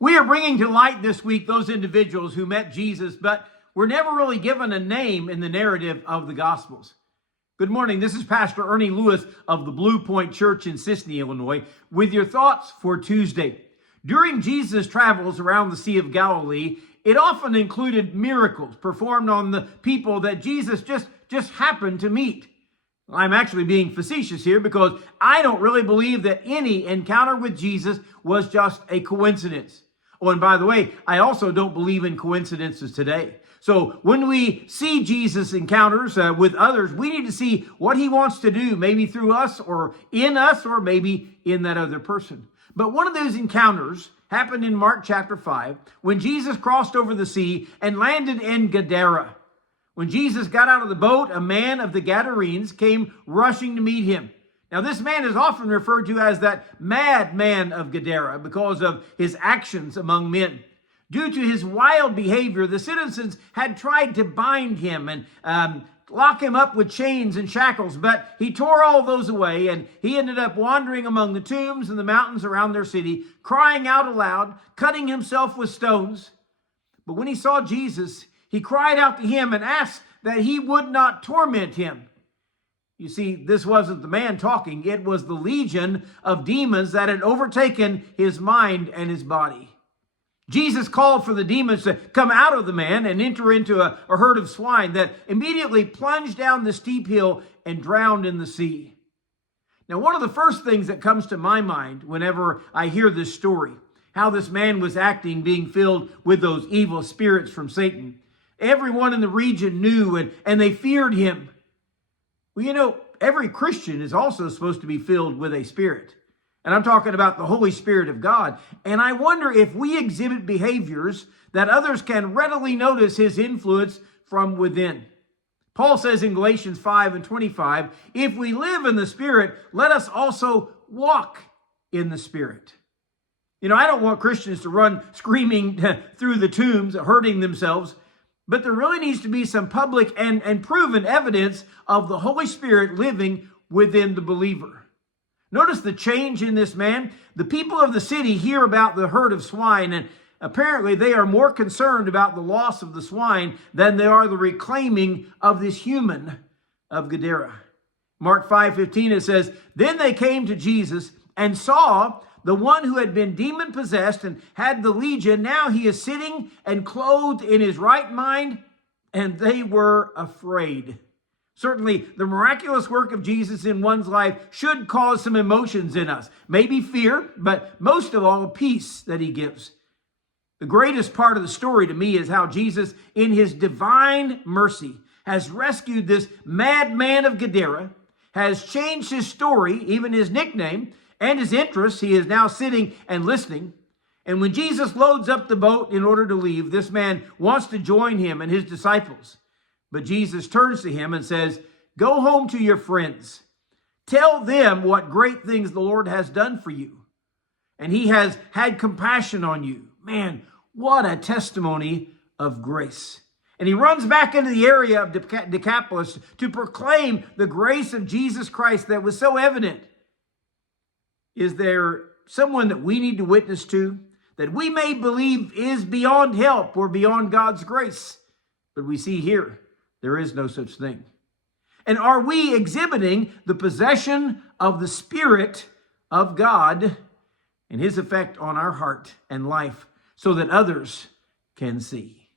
We are bringing to light this week those individuals who met Jesus, but were never really given a name in the narrative of the Gospels. Good morning. This is Pastor Ernie Lewis of the Blue Point Church in Sisney, Illinois, with your thoughts for Tuesday. During Jesus' travels around the Sea of Galilee, it often included miracles performed on the people that Jesus just happened to meet. I'm actually being facetious here because I don't really believe that any encounter with Jesus was just a coincidence. Oh, and by the way, I also don't believe in coincidences today. So when we see Jesus' encounters with others, we need to see what he wants to do, maybe through us or maybe in that other person. But one of those encounters happened in Mark chapter 5 when Jesus crossed over the sea and landed in Gadara. When Jesus got out of the boat, a man of the Gadarenes came rushing to meet him. Now, this man is often referred to as that madman of Gadara because of his actions among men. Due to his wild behavior, the citizens had tried to bind him and lock him up with chains and shackles, but he tore all those away, and he ended up wandering among the tombs and the mountains around their city, crying out aloud, cutting himself with stones. But when he saw Jesus, he cried out to him and asked that he would not torment him. You see, this wasn't the man talking. It was the legion of demons that had overtaken his mind and his body. Jesus called for the demons to come out of the man and enter into a herd of swine that immediately plunged down the steep hill and drowned in the sea. Now, one of the first things that comes to my mind whenever I hear this story, how this man was acting, being filled with those evil spirits from Satan. Everyone in the region knew and they feared him. Well, you know, every Christian is also supposed to be filled with a spirit. And I'm talking about the Holy Spirit of God. And I wonder if we exhibit behaviors that others can readily notice his influence from within. Paul says in Galatians 5:25, if we live in the Spirit, let us also walk in the Spirit. You know, I don't want Christians to run screaming through the tombs, hurting themselves. But there really needs to be some public and proven evidence of the Holy Spirit living within the believer. Notice the change in this man. The people of the city hear about the herd of swine, and apparently they are more concerned about the loss of the swine than they are the reclaiming of this human of Gadara. Mark 5:15, it says, then they came to Jesus and saw the one who had been demon-possessed and had the legion. Now he is sitting and clothed in his right mind, and they were afraid. Certainly, the miraculous work of Jesus in one's life should cause some emotions in us. Maybe fear, but most of all, peace that he gives. The greatest part of the story to me is how Jesus, in his divine mercy, has rescued this madman of Gadara, has changed his story, even his nickname, and his interests. He is now sitting and listening. And when Jesus loads up the boat in order to leave, this man wants to join him and his disciples. But Jesus turns to him and says, go home to your friends. Tell them what great things the Lord has done for you. And he has had compassion on you. Man, what a testimony of grace. And he runs back into the area of Decapolis to proclaim the grace of Jesus Christ that was so evident. Is there someone that we need to witness to that we may believe is beyond help or beyond God's grace? But we see here, there is no such thing. And are we exhibiting the possession of the Spirit of God and his effect on our heart and life so that others can see?